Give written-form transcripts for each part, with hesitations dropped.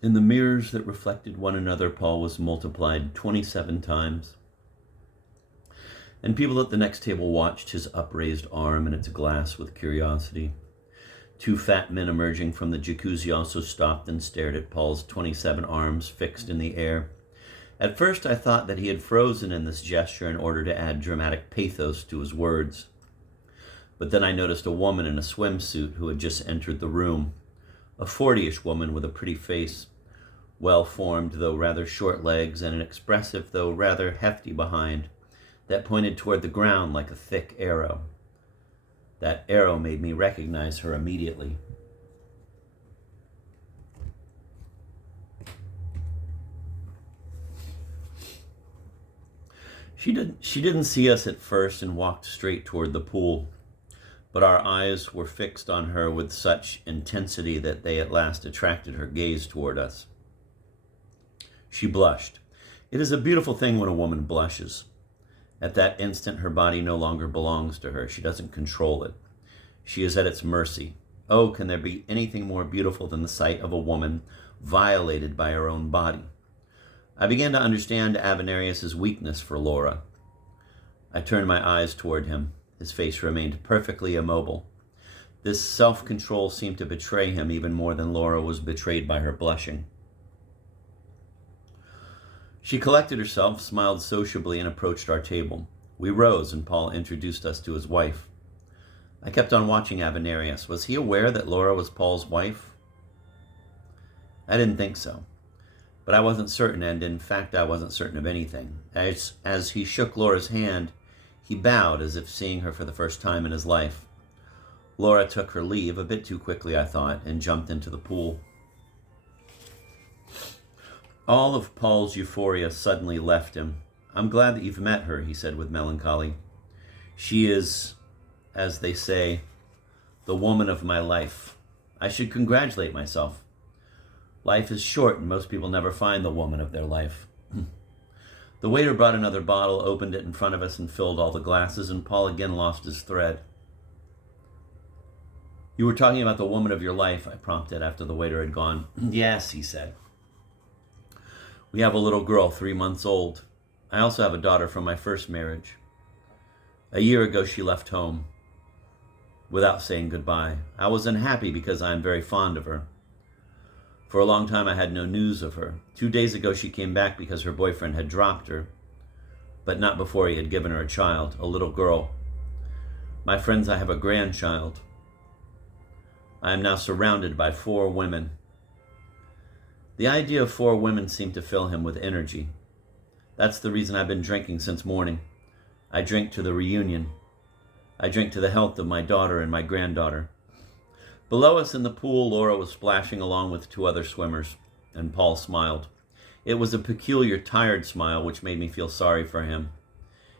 In the mirrors that reflected one another, Paul was multiplied 27 times. And people at the next table watched his upraised arm and its glass with curiosity. Two fat men emerging from the jacuzzi also stopped and stared at Paul's 27 arms fixed in the air. At first I thought that he had frozen in this gesture in order to add dramatic pathos to his words. But then I noticed a woman in a swimsuit who had just entered the room. A 40-ish woman with a pretty face, well-formed though rather short legs, and an expressive though rather hefty behind that pointed toward the ground like a thick arrow. That arrow made me recognize her immediately. She didn't see us at first and walked straight toward the pool, but our eyes were fixed on her with such intensity that they at last attracted her gaze toward us. She blushed. It is a beautiful thing when a woman blushes. At that instant, her body no longer belongs to her. She doesn't control it. She is at its mercy. Oh, can there be anything more beautiful than the sight of a woman violated by her own body? I began to understand Avenarius's weakness for Laura. I turned my eyes toward him. His face remained perfectly immobile. This self-control seemed to betray him even more than Laura was betrayed by her blushing. She collected herself, smiled sociably, and approached our table. We rose, and Paul introduced us to his wife. I kept on watching Avenarius. Was he aware that Laura was Paul's wife? I didn't think so. But I wasn't certain, and in fact I wasn't certain of anything. As he shook Laura's hand, he bowed as if seeing her for the first time in his life. Laura took her leave, a bit too quickly I thought, and jumped into the pool. All of Paul's euphoria suddenly left him. I'm glad that you've met her, he said with melancholy. She is, as they say, the woman of my life. I should congratulate myself. Life is short, and most people never find the woman of their life. The waiter brought another bottle, opened it in front of us, and filled all the glasses, and Paul again lost his thread. You were talking about the woman of your life, I prompted after the waiter had gone. Yes, he said. We have a little girl, 3 months old. I also have a daughter from my first marriage. A year ago, she left home without saying goodbye. I was unhappy because I am very fond of her. For a long time, I had no news of her. 2 days ago, she came back because her boyfriend had dropped her, but not before he had given her a child, a little girl. My friends, I have a grandchild. I am now surrounded by 4 women. The idea of 4 women seemed to fill him with energy. That's the reason I've been drinking since morning. I drink to the reunion. I drink to the health of my daughter and my granddaughter. Below us in the pool, Laura was splashing along with 2 other swimmers, and Paul smiled. It was a peculiar, tired smile which made me feel sorry for him.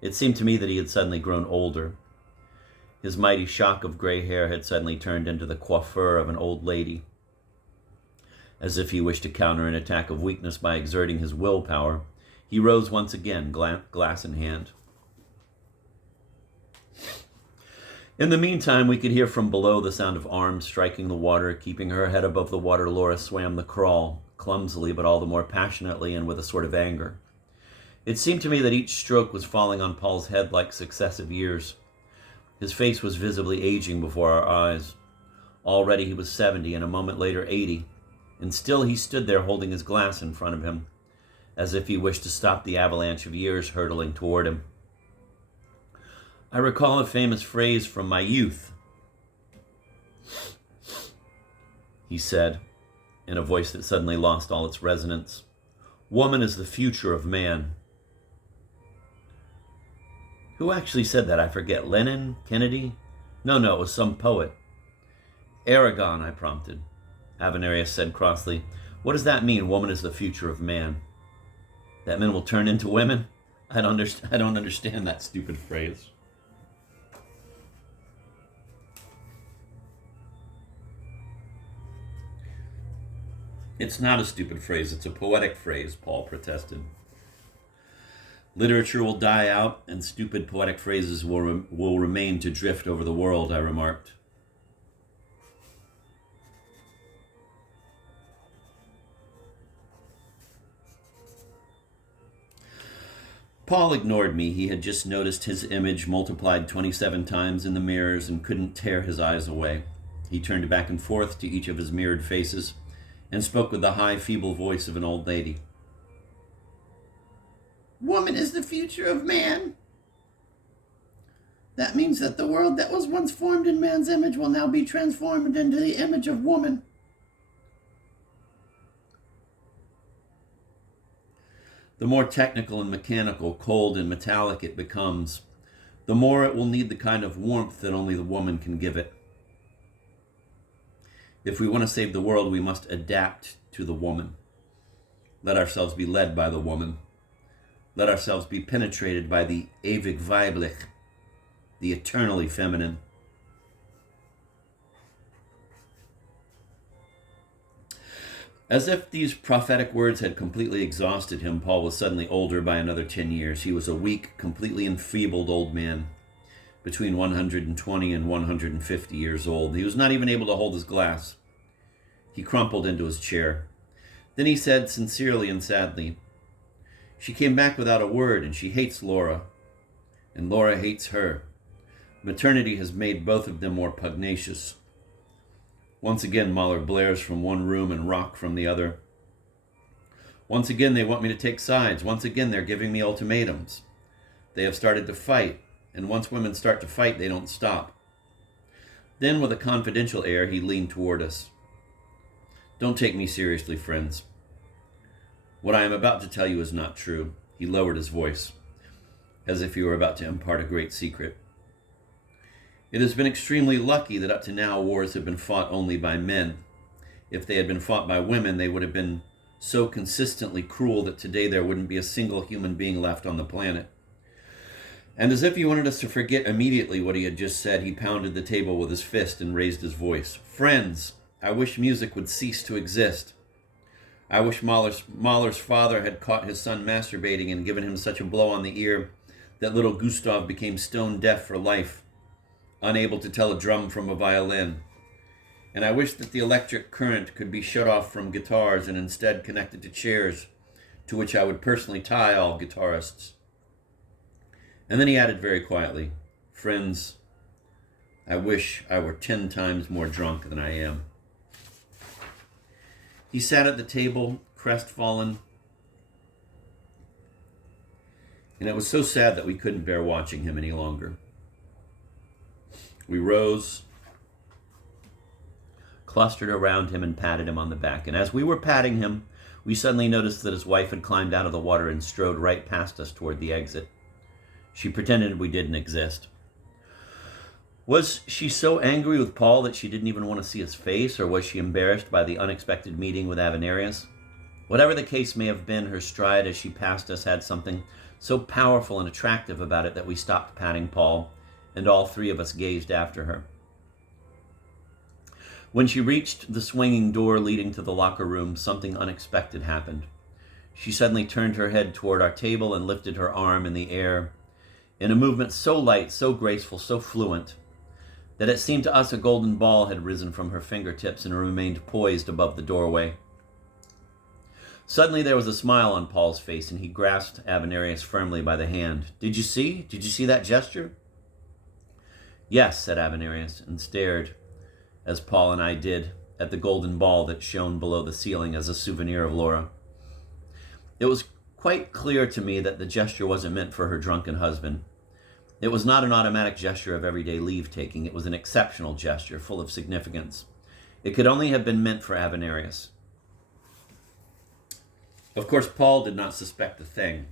It seemed to me that he had suddenly grown older. His mighty shock of gray hair had suddenly turned into the coiffure of an old lady. As if he wished to counter an attack of weakness by exerting his willpower, he rose once again, glass in hand. In the meantime, we could hear from below the sound of arms striking the water. Keeping her head above the water, Laura swam the crawl, clumsily but all the more passionately and with a sort of anger. It seemed to me that each stroke was falling on Paul's head like successive years. His face was visibly aging before our eyes. Already he was 70, and a moment later 80, and still he stood there holding his glass in front of him, as if he wished to stop the avalanche of years hurtling toward him. I recall a famous phrase from my youth, he said, in a voice that suddenly lost all its resonance. Woman is the future of man. Who actually said that? I forget. Lenin? Kennedy? No, it was some poet. Aragon, I prompted. Avenarius said crossly, what does that mean, woman is the future of man? That men will turn into women? I don't understand that stupid phrase. It's not a stupid phrase, it's a poetic phrase, Paul protested. Literature will die out, and stupid poetic phrases will remain to drift over the world, I remarked. Paul ignored me. He had just noticed his image multiplied 27 times in the mirrors and couldn't tear his eyes away. He turned back and forth to each of his mirrored faces and spoke with the high, feeble voice of an old lady. Woman is the future of man. That means that the world that was once formed in man's image will now be transformed into the image of woman. The more technical and mechanical, cold and metallic it becomes, the more it will need the kind of warmth that only the woman can give it. If we want to save the world, we must adapt to the woman. Let ourselves be led by the woman. Let ourselves be penetrated by the ewig weiblich, the eternally feminine. As if these prophetic words had completely exhausted him, Paul was suddenly older by another 10 years. He was a weak, completely enfeebled old man, between 120 and 150 years old. He was not even able to hold his glass. He crumpled into his chair. Then he said sincerely and sadly, "She came back without a word, and she hates Laura, and Laura hates her. Maternity has made both of them more pugnacious." Once again, Mahler blares from one room and Rock from the other. Once again, they want me to take sides. Once again, they're giving me ultimatums. They have started to fight, and once women start to fight, they don't stop. Then, with a confidential air, he leaned toward us. Don't take me seriously, friends. What I am about to tell you is not true. He lowered his voice, as if he were about to impart a great secret. It has been extremely lucky that up to now wars have been fought only by men. If they had been fought by women, they would have been so consistently cruel that today there wouldn't be a single human being left on the planet. And as if he wanted us to forget immediately what he had just said, he pounded the table with his fist and raised his voice. Friends, I wish music would cease to exist. I wish Mahler's father had caught his son masturbating and given him such a blow on the ear that little Gustav became stone deaf for life, unable to tell a drum from a violin. And I wish that the electric current could be shut off from guitars and instead connected to chairs, to which I would personally tie all guitarists. And then he added very quietly, friends, I wish I were 10 times more drunk than I am. He sat at the table, crestfallen, and it was so sad that we couldn't bear watching him any longer. We rose, clustered around him, and patted him on the back. And as we were patting him, we suddenly noticed that his wife had climbed out of the water and strode right past us toward the exit. She pretended we didn't exist. Was she so angry with Paul that she didn't even want to see his face, or was she embarrassed by the unexpected meeting with Avenarius? Whatever the case may have been, her stride as she passed us had something so powerful and attractive about it that we stopped patting Paul, and all three of us gazed after her. When she reached the swinging door leading to the locker room, something unexpected happened. She suddenly turned her head toward our table and lifted her arm in the air in a movement so light, so graceful, so fluent, that it seemed to us a golden ball had risen from her fingertips and remained poised above the doorway. Suddenly there was a smile on Paul's face, and he grasped Avenarius firmly by the hand. Did you see that gesture? Yes, said Avenarius, and stared, as Paul and I did, at the golden ball that shone below the ceiling as a souvenir of Laura. It was quite clear to me that the gesture wasn't meant for her drunken husband. It was not an automatic gesture of everyday leave-taking. It was an exceptional gesture, full of significance. It could only have been meant for Avenarius. Of course, Paul did not suspect a thing.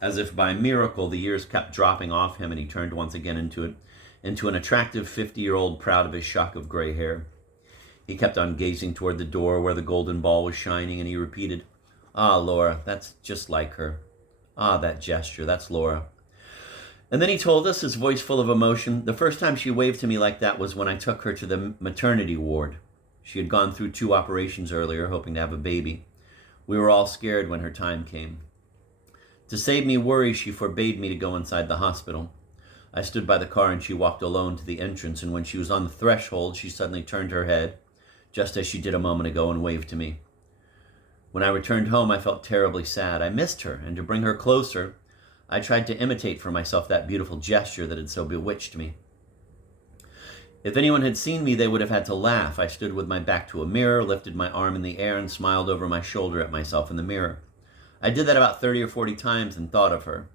As if by miracle, the years kept dropping off him, and he turned once again into an attractive 50-year-old proud of his shock of gray hair. He kept on gazing toward the door where the golden ball was shining, and he repeated, "Ah, Laura, that's just like her. Ah, that gesture, that's Laura." And then he told us, his voice full of emotion, the first time she waved to me like that was when I took her to the maternity ward. She had gone through 2 operations earlier, hoping to have a baby. We were all scared when her time came. To save me worry, she forbade me to go inside the hospital. I stood by the car and she walked alone to the entrance, and when she was on the threshold, she suddenly turned her head, just as she did a moment ago, and waved to me. When I returned home, I felt terribly sad. I missed her, and to bring her closer, I tried to imitate for myself that beautiful gesture that had so bewitched me. If anyone had seen me, they would have had to laugh. I stood with my back to a mirror, lifted my arm in the air, and smiled over my shoulder at myself in the mirror. I did that about 30 or 40 times and thought of her.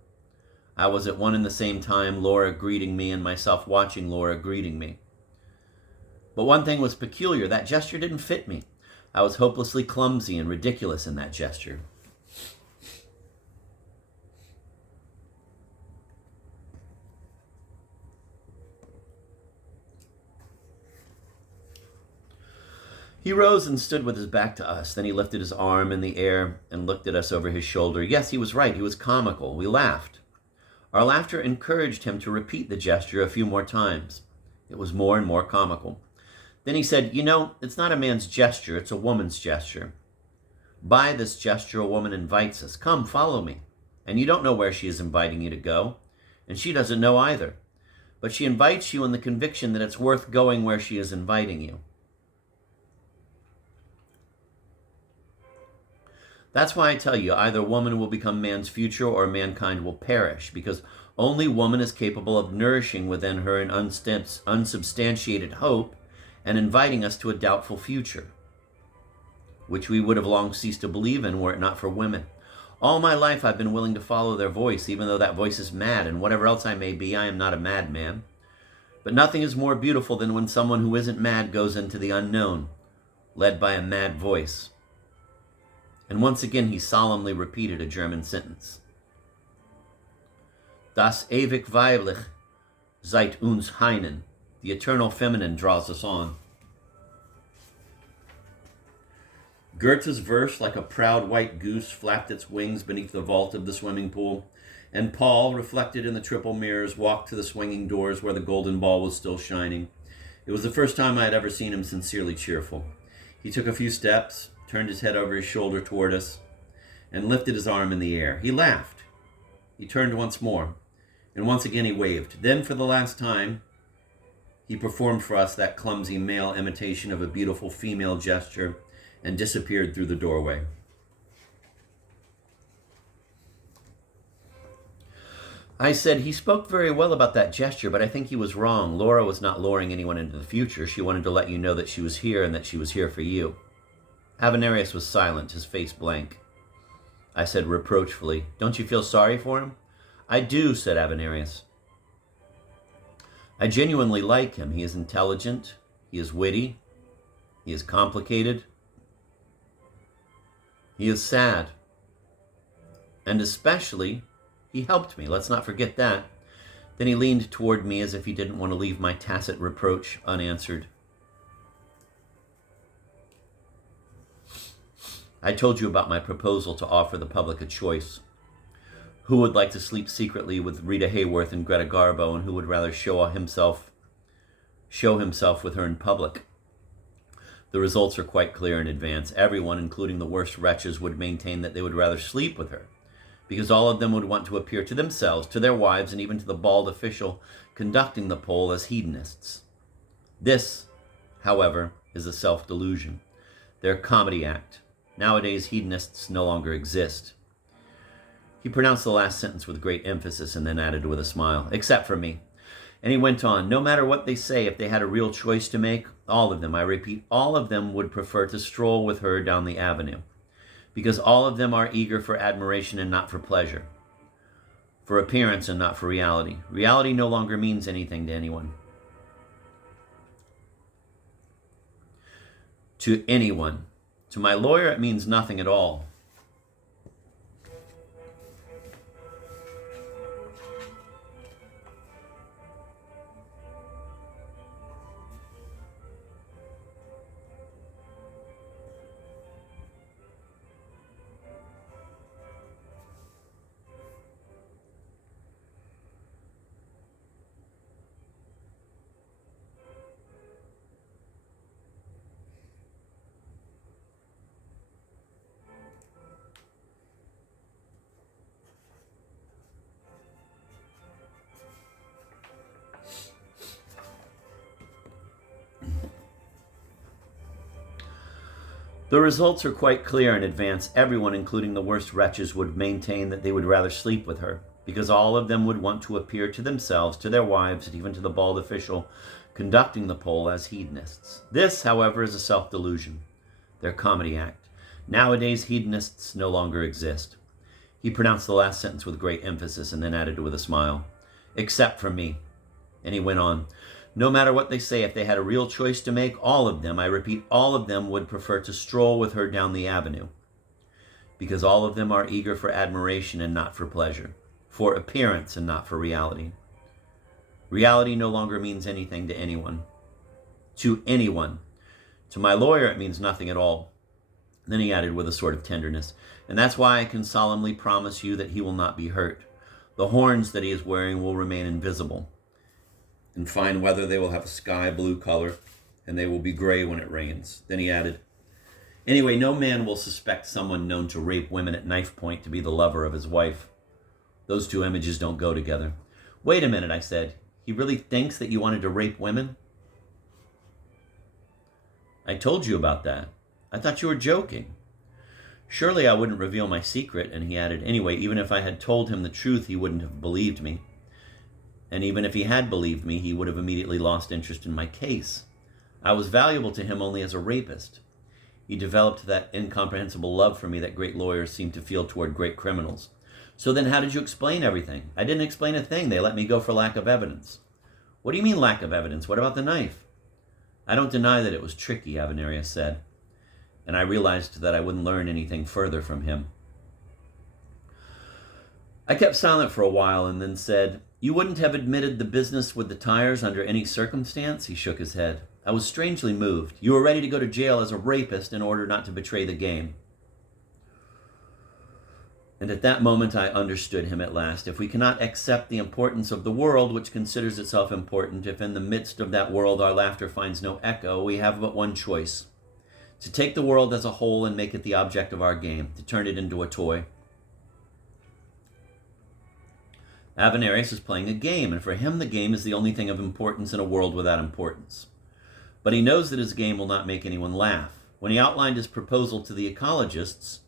I was at one and the same time Laura greeting me and myself watching Laura greeting me. But one thing was peculiar. That gesture didn't fit me. I was hopelessly clumsy and ridiculous in that gesture. He rose and stood with his back to us. Then he lifted his arm in the air and looked at us over his shoulder. Yes, he was right. He was comical. We laughed. Our laughter encouraged him to repeat the gesture a few more times. It was more and more comical. Then he said, "You know, it's not a man's gesture, it's a woman's gesture. By this gesture, a woman invites us. Come, follow me. And you don't know where she is inviting you to go, and she doesn't know either. But she invites you in the conviction that it's worth going where she is inviting you." That's why I tell you, either woman will become man's future or mankind will perish, because only woman is capable of nourishing within her an unsubstantiated hope and inviting us to a doubtful future, which we would have long ceased to believe in were it not for women. All my life I've been willing to follow their voice, even though that voice is mad, and whatever else I may be, I am not a madman. But nothing is more beautiful than when someone who isn't mad goes into the unknown, led by a mad voice. And once again he solemnly repeated a German sentence. Das ewig weiblich seit uns heinen. The eternal feminine draws us on. Goethe's verse, like a proud white goose, flapped its wings beneath the vault of the swimming pool, and Paul, reflected in the triple mirrors, walked to the swinging doors where the golden ball was still shining. It was the first time I had ever seen him sincerely cheerful. He took a few steps, turned his head over his shoulder toward us, and lifted his arm in the air. He laughed. He turned once more, and once again he waved. Then, for the last time, he performed for us that clumsy male imitation of a beautiful female gesture and disappeared through the doorway. I said, "He spoke very well about that gesture, but I think he was wrong. Laura was not luring anyone into the future. She wanted to let you know that she was here and that she was here for you." Avenarius was silent, his face blank. I said reproachfully, "Don't you feel sorry for him?" "I do," said Avenarius. "I genuinely like him. He is intelligent, he is witty, he is complicated, he is sad, and especially, he helped me. Let's not forget that." Then he leaned toward me as if he didn't want to leave my tacit reproach unanswered. "I told you about my proposal to offer the public a choice. Who would like to sleep secretly with Rita Hayworth and Greta Garbo, and who would rather show himself with her in public? The results are quite clear in advance. Everyone, including the worst wretches, would maintain that they would rather sleep with her, because all of them would want to appear to themselves, to their wives, and even to the bald official conducting the poll as hedonists. This, however, is a self-delusion. Their comedy act. Nowadays, hedonists no longer exist." He pronounced the last sentence with great emphasis and then added with a smile, "Except for me." And he went on, "No matter what they say, if they had a real choice to make, all of them, I repeat, all of them would prefer to stroll with her down the avenue, because all of them are eager for admiration and not for pleasure, for appearance and not for reality. Reality no longer means anything to anyone. To anyone. To my lawyer, it means nothing at all. The results are quite clear in advance. Everyone, including the worst wretches, would maintain that they would rather sleep with her, because all of them would want to appear to themselves, to their wives, and even to the bald official conducting the poll as hedonists. This, however, is a self-delusion, their comedy act. Nowadays, hedonists no longer exist. He pronounced the last sentence with great emphasis and then added with a smile, except for me. And he went on, no matter what they say, if they had a real choice to make, all of them, I repeat, all of them would prefer to stroll with her down the avenue, because all of them are eager for admiration and not for pleasure, for appearance and not for reality. Reality no longer means anything to anyone. To anyone. To my lawyer, it means nothing at all. Then he added with a sort of tenderness, and that's why I can solemnly promise you that he will not be hurt. The horns that he is wearing will remain invisible. In fine weather, they will have a sky blue color, and they will be gray when it rains. Then he added, anyway, no man will suspect someone known to rape women at knife point to be the lover of his wife. Those two images don't go together. Wait a minute, I said. He really thinks that you wanted to rape women? I told you about that. I thought you were joking. Surely I wouldn't reveal my secret, and he added, anyway, even if I had told him the truth, he wouldn't have believed me. And even if he had believed me, he would have immediately lost interest in my case. I was valuable to him only as a rapist. He developed that incomprehensible love for me that great lawyers seem to feel toward great criminals. So then how did you explain everything? I didn't explain a thing. They let me go for lack of evidence. What do you mean lack of evidence? What about the knife? I don't deny that it was tricky, Avenarius said. And I realized that I wouldn't learn anything further from him. I kept silent for a while and then said, you wouldn't have admitted the business with the tires under any circumstance? He shook his head. I was strangely moved. You were ready to go to jail as a rapist in order not to betray the game. And at that moment I understood him at last. If we cannot accept the importance of the world, which considers itself important, if in the midst of that world our laughter finds no echo, we have but one choice. To take the world as a whole and make it the object of our game, to turn it into a toy. Avenarius is playing a game, and for him the game is the only thing of importance in a world without importance. But he knows that his game will not make anyone laugh. When he outlined his proposal to the ecologists,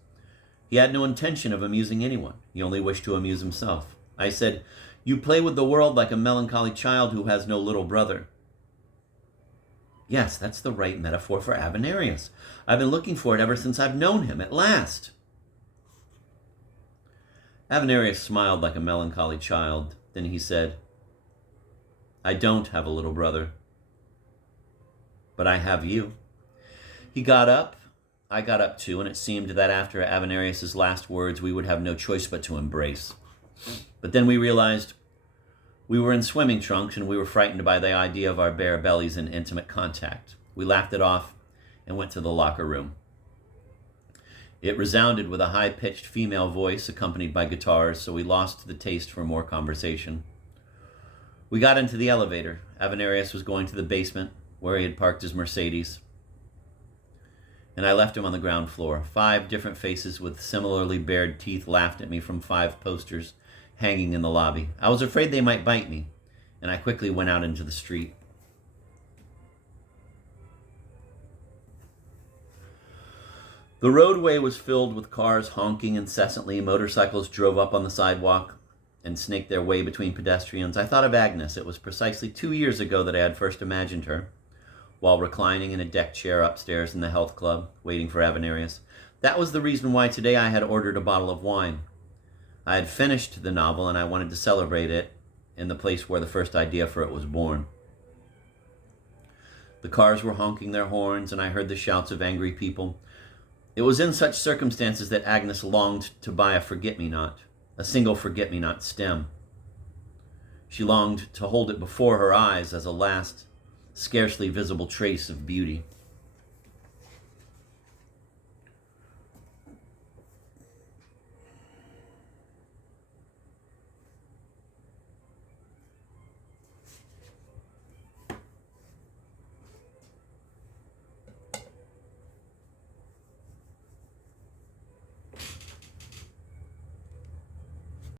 he had no intention of amusing anyone. He only wished to amuse himself. I said, you play with the world like a melancholy child who has no little brother. Yes, that's the right metaphor for Avenarius. I've been looking for it ever since I've known him, at last. Avenarius smiled like a melancholy child. Then he said, I don't have a little brother, but I have you. He got up. I got up too, and it seemed that after Avenarius's last words, we would have no choice but to embrace. But then we realized we were in swimming trunks, and we were frightened by the idea of our bare bellies in intimate contact. We laughed it off and went to the locker room. It resounded with a high-pitched female voice accompanied by guitars, so we lost the taste for more conversation. We got into the elevator. Avenarius was going to the basement, where he had parked his Mercedes. And I left him on the ground floor. 5 different faces with similarly bared teeth laughed at me from 5 posters hanging in the lobby. I was afraid they might bite me, and I quickly went out into the street. The roadway was filled with cars honking incessantly. Motorcycles drove up on the sidewalk and snaked their way between pedestrians. I thought of Agnes. It was precisely 2 years ago that I had first imagined her, while reclining in a deck chair upstairs in the health club, waiting for Avenarius. That was the reason why today I had ordered a bottle of wine. I had finished the novel, and I wanted to celebrate it in the place where the first idea for it was born. The cars were honking their horns, and I heard the shouts of angry people. It was in such circumstances that Agnes longed to buy a forget-me-not, a single forget-me-not stem. She longed to hold it before her eyes as a last, scarcely visible trace of beauty.